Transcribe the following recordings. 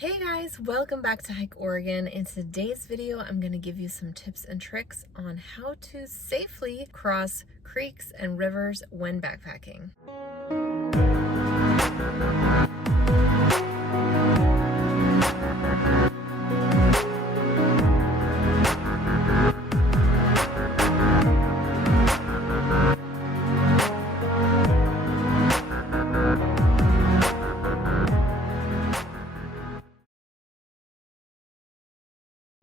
Hey guys, welcome back to Hike Oregon. In today's video, I'm going to give you some tips and tricks on how to safely cross creeks and rivers when backpacking.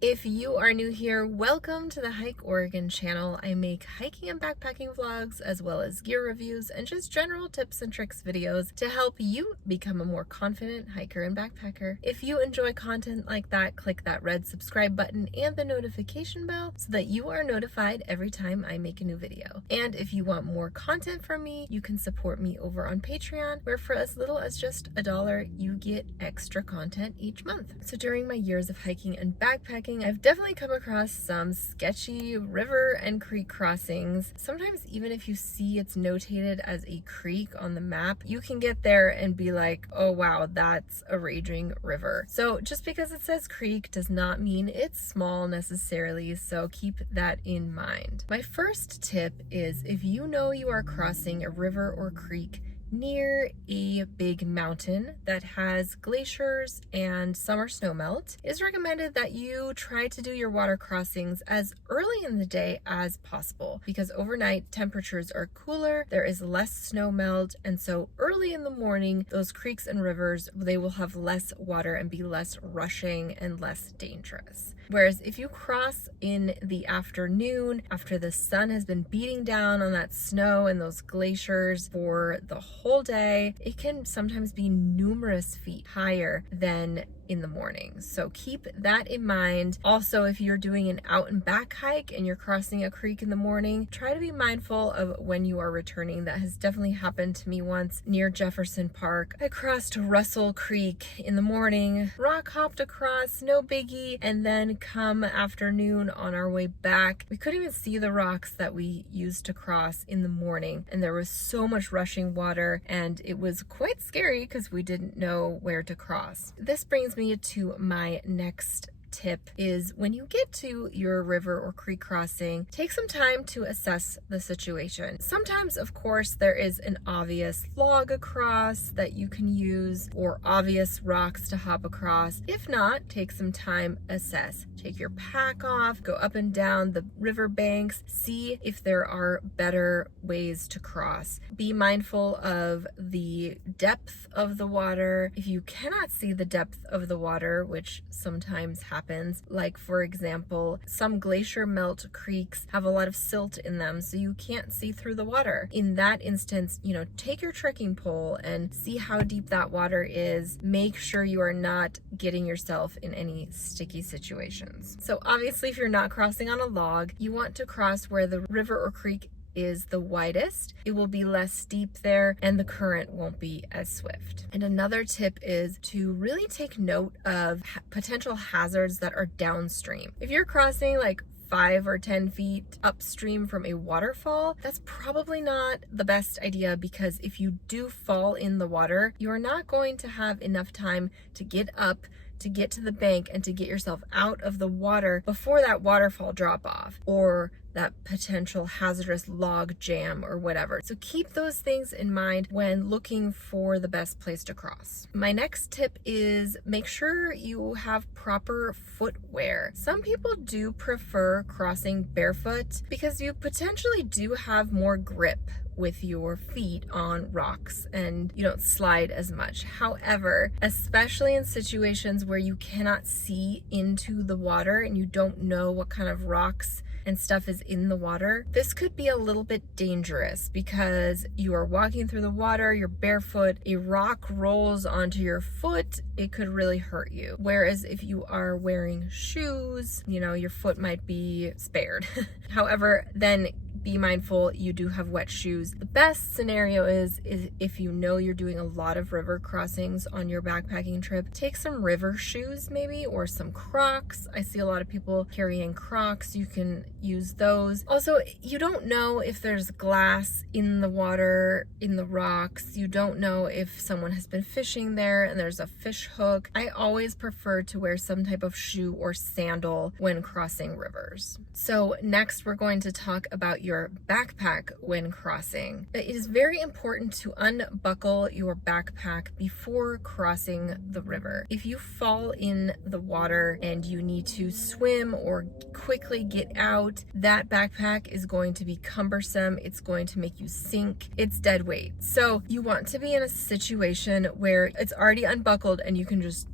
If you are new here, welcome to the Hike Oregon channel. I make hiking and backpacking vlogs as well as gear reviews and just general tips and tricks videos to help you become a more confident hiker and backpacker. If you enjoy content like that, click that red subscribe button and the notification bell so that you are notified every time I make a new video. And if you want more content from me, you can support me over on Patreon, where for as little as just $1, you get extra content each month. So during my years of hiking and backpacking, I've definitely come across some sketchy river and creek crossings. Sometimes even if you see it's notated as a creek on the map, you can get there and be like, oh wow, that's a raging river. So just because it says creek does not mean it's small necessarily, so keep that in mind. My first tip is if you know you are crossing a river or creek near a big mountain that has glaciers and summer snowmelt, it's recommended that you try to do your water crossings as early in the day as possible, because overnight temperatures are cooler, there is less snow melt, and so early in the morning those creeks and rivers, they will have less water and be less rushing and less dangerous. Whereas if you cross in the afternoon after the sun has been beating down on that snow and those glaciers for the whole day, it can sometimes be numerous feet higher than in the morning. So keep that in mind. Also, if you're doing an out and back hike and you're crossing a creek in the morning, try to be mindful of when you are returning. That has definitely happened to me once near Jefferson Park. I crossed Russell Creek in the morning, rock hopped across, no biggie, and then come afternoon on our way back, we couldn't even see the rocks that we used to cross in the morning, and there was so much rushing water and it was quite scary because we didn't know where to cross. This brings me to my next tip is when you get to your river or creek crossing, take some time to assess the situation. Sometimes, of course, there is an obvious log across that you can use or obvious rocks to hop across. If not, take some time, assess. Take your pack off, go up and down the river banks, see if there are better ways to cross. Be mindful of the depth of the water. If you cannot see the depth of the water, which sometimes happens, like for example, some glacier melt creeks have a lot of silt in them, so you can't see through the water. In that instance, take your trekking pole and see how deep that water is. Make sure you are not getting yourself in any sticky situations. So obviously, if you're not crossing on a log, you want to cross where the river or creek is the widest. It will be less steep there and the current won't be as swift. And another tip is to really take note of potential hazards that are downstream. If you're crossing like 5 or 10 feet upstream from a waterfall, that's probably not the best idea, because if you do fall in the water, you're not going to have enough time to get up, to get to the bank, and to get yourself out of the water before that waterfall drop off or that potential hazardous log jam or whatever. So keep those things in mind when looking for the best place to cross. My next tip is make sure you have proper footwear. Some people do prefer crossing barefoot because you potentially do have more grip with your feet on rocks and you don't slide as much. However, especially in situations where you cannot see into the water and you don't know what kind of rocks and stuff is in the water, this could be a little bit dangerous because you are walking through the water, you're barefoot, a rock rolls onto your foot, it could really hurt you. Whereas if you are wearing shoes, your foot might be spared. However, then be mindful you do have wet shoes. The best scenario is if you know you're doing a lot of river crossings on your backpacking trip, take some river shoes maybe, or some Crocs. I see a lot of people carrying Crocs. You can use those. Also, you don't know if there's glass in the water, in the rocks. You don't know if someone has been fishing there and there's a fish hook. I always prefer to wear some type of shoe or sandal when crossing rivers. So next we're going to talk about your backpack when crossing. It is very important to unbuckle your backpack before crossing the river. If you fall in the water and you need to swim or quickly get out, that backpack is going to be cumbersome. It's going to make you sink. It's dead weight. So you want to be in a situation where it's already unbuckled and you can just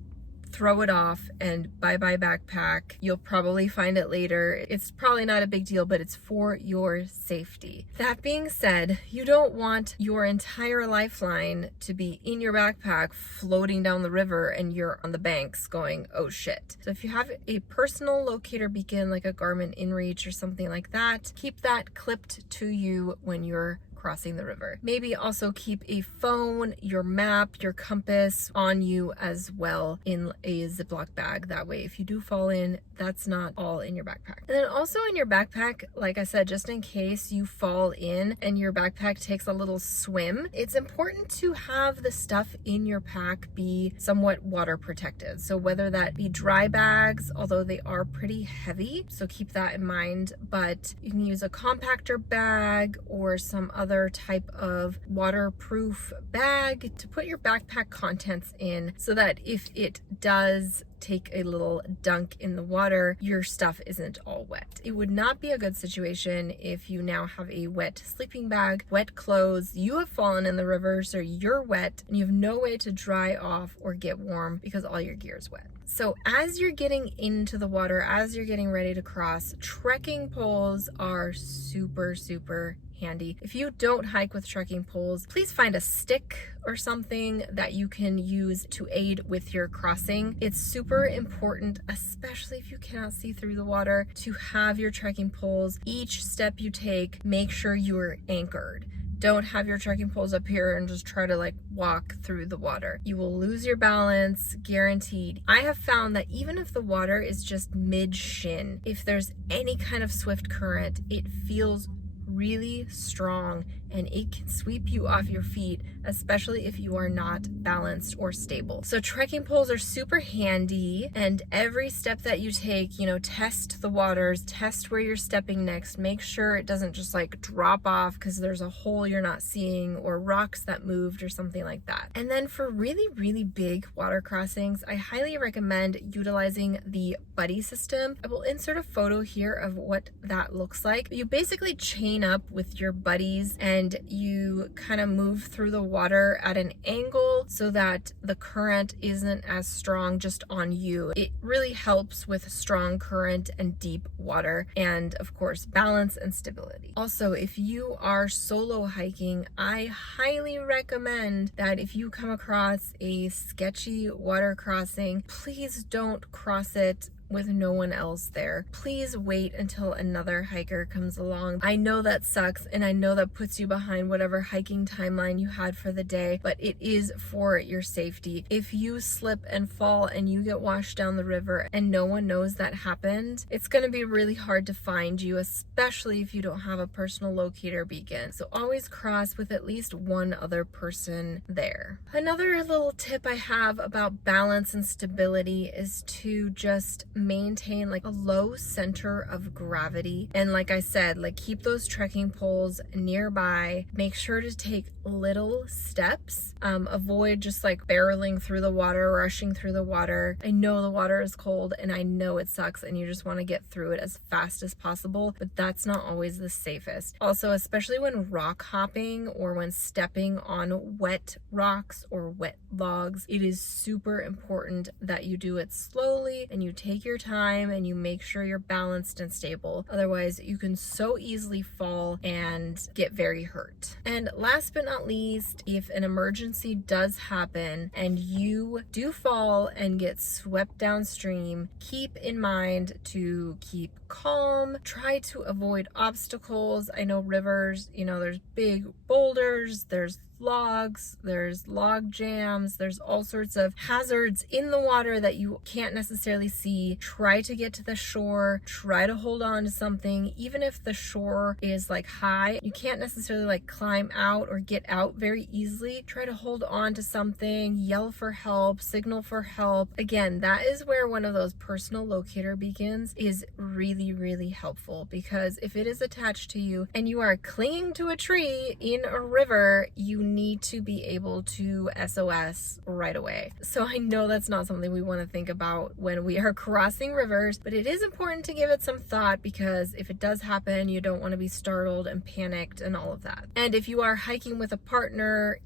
throw it off and bye-bye backpack. You'll probably find it later. It's probably not a big deal, but it's for your safety. That being said, you don't want your entire lifeline to be in your backpack floating down the river and you're on the banks going, oh shit. So if you have a personal locator beacon like a Garmin InReach or something like that, keep that clipped to you when you're crossing the river. Maybe also keep a phone, your map, your compass on you as well in a Ziploc bag. That way, if you do fall in, that's not all in your backpack. And then also in your backpack, like I said, just in case you fall in and your backpack takes a little swim, it's important to have the stuff in your pack be somewhat water protected. So whether that be dry bags, although they are pretty heavy, so keep that in mind, but you can use a compactor bag or some other type of waterproof bag to put your backpack contents in so that if it does take a little dunk in the water, your stuff isn't all wet. It would not be a good situation if you now have a wet sleeping bag, wet clothes, you have fallen in the river, so you're wet and you have no way to dry off or get warm because all your gear is wet. So as you're getting into the water, as you're getting ready to cross, trekking poles are super handy. If you don't hike with trekking poles, please find a stick or something that you can use to aid with your crossing. It's super important, especially if you cannot see through the water, to have your trekking poles. Each step you take, make sure you are anchored. Don't have your trekking poles up here and just try to like walk through the water. You will lose your balance, guaranteed. I have found that even if the water is just mid-shin, if there's any kind of swift current, it feels really strong and it can sweep you off your feet, especially if you are not balanced or stable. So trekking poles are super handy, and every step that you take, you know, test the waters, test where you're stepping next, make sure it doesn't just like drop off because there's a hole you're not seeing or rocks that moved or something like that. And then for really big water crossings, I highly recommend utilizing the buddy system. I will insert a photo here of what that looks like. You basically chain up with your buddies and you kind of move through the water at an angle so that the current isn't as strong just on you. It really helps with strong current and deep water, and of course balance and stability. Also, if you are solo hiking, I highly recommend that if you come across a sketchy water crossing, please don't cross it with no one else there. Please wait until another hiker comes along. I know that sucks, and I know that puts you behind whatever hiking timeline you had for the day, but it is for your safety. If you slip and fall and you get washed down the river and no one knows that happened, it's gonna be really hard to find you, especially if you don't have a personal locator beacon. So always cross with at least one other person there. Another little tip I have about balance and stability is to just maintain like a low center of gravity. And like I said, like keep those trekking poles nearby. Make sure to take little steps. Avoid just like barreling through the water, rushing through the water. I know the water is cold and I know it sucks and you just want to get through it as fast as possible, but that's not always the safest. Also, especially when rock hopping or when stepping on wet rocks or wet logs, it is super important that you do it slowly and you take your your time and you make sure you're balanced and stable. Otherwise, you can so easily fall and get very hurt. And last but not least, if an emergency does happen and you do fall and get swept downstream, keep in mind to keep calm, try to avoid obstacles. I know rivers, there's big boulders, there's logs, there's log jams, there's all sorts of hazards in the water that you can't necessarily see. Try to get to the shore, try to hold on to something. Even if the shore is like high, you can't necessarily like climb out or get out very easily. Try to hold on to something, yell for help, signal for help. Again, that is where one of those personal locator beacons is really, really helpful, because if it is attached to you and you are clinging to a tree in a river, you need to be able to SOS right away. So I know that's not something we want to think about when we are crossing rivers, but it is important to give it some thought, because if it does happen, you don't want to be startled and panicked and all of that. And if you are hiking with a partner,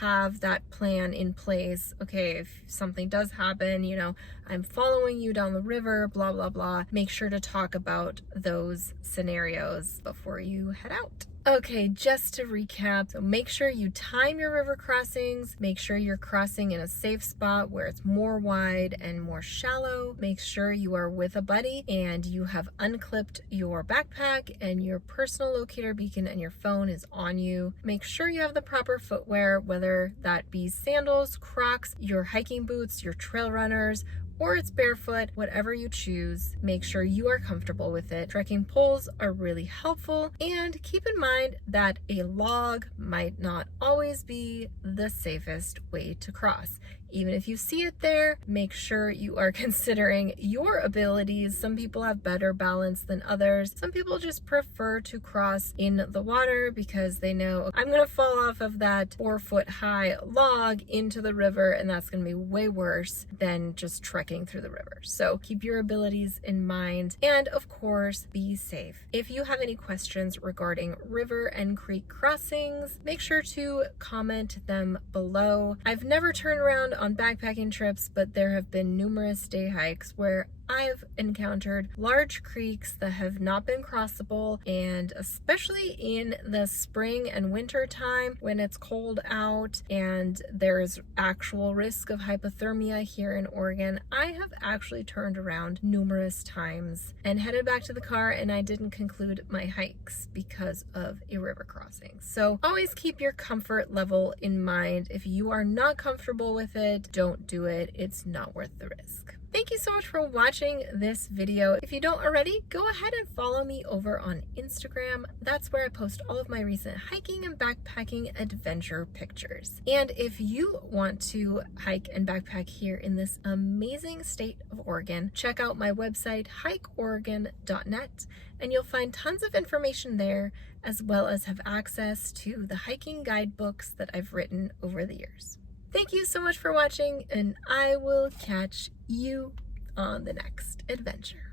have that plan in place. Okay, if something does happen, I'm following you down the river, blah, blah, blah. Make sure to talk about those scenarios before you head out. Okay, just to recap, so make sure you time your river crossings, make sure you're crossing in a safe spot where it's more wide and more shallow, make sure you are with a buddy and you have unclipped your backpack and your personal locator beacon and your phone is on you. Make sure you have the proper footwear, whether that be sandals, Crocs, your hiking boots, your trail runners, or it's barefoot, whatever you choose. Make sure you are comfortable with it. Trekking poles are really helpful, and keep in mind that a log might not always be the safest way to cross. Even if you see it there, make sure you are considering your abilities. Some people have better balance than others. Some people just prefer to cross in the water because they know, I'm gonna fall off of that 4-foot high log into the river, and that's gonna be way worse than just trekking through the river. So keep your abilities in mind, and of course, be safe. If you have any questions regarding river and creek crossings, make sure to comment them below. I've never turned around on backpacking trips, but there have been numerous day hikes where I've encountered large creeks that have not been crossable, and especially in the spring and winter time when it's cold out and there's actual risk of hypothermia here in Oregon, I have actually turned around numerous times and headed back to the car, and I didn't conclude my hikes because of a river crossing. So always keep your comfort level in mind. If you are not comfortable with it, don't do it. It's not worth the risk. Thank you so much for watching this video. If you don't already, go ahead and follow me over on Instagram. That's where I post all of my recent hiking and backpacking adventure pictures. And if you want to hike and backpack here in this amazing state of Oregon, check out my website, hikeoregon.net, and you'll find tons of information there, as well as have access to the hiking guidebooks that I've written over the years. Thank you so much for watching, and I will catch you on the next adventure.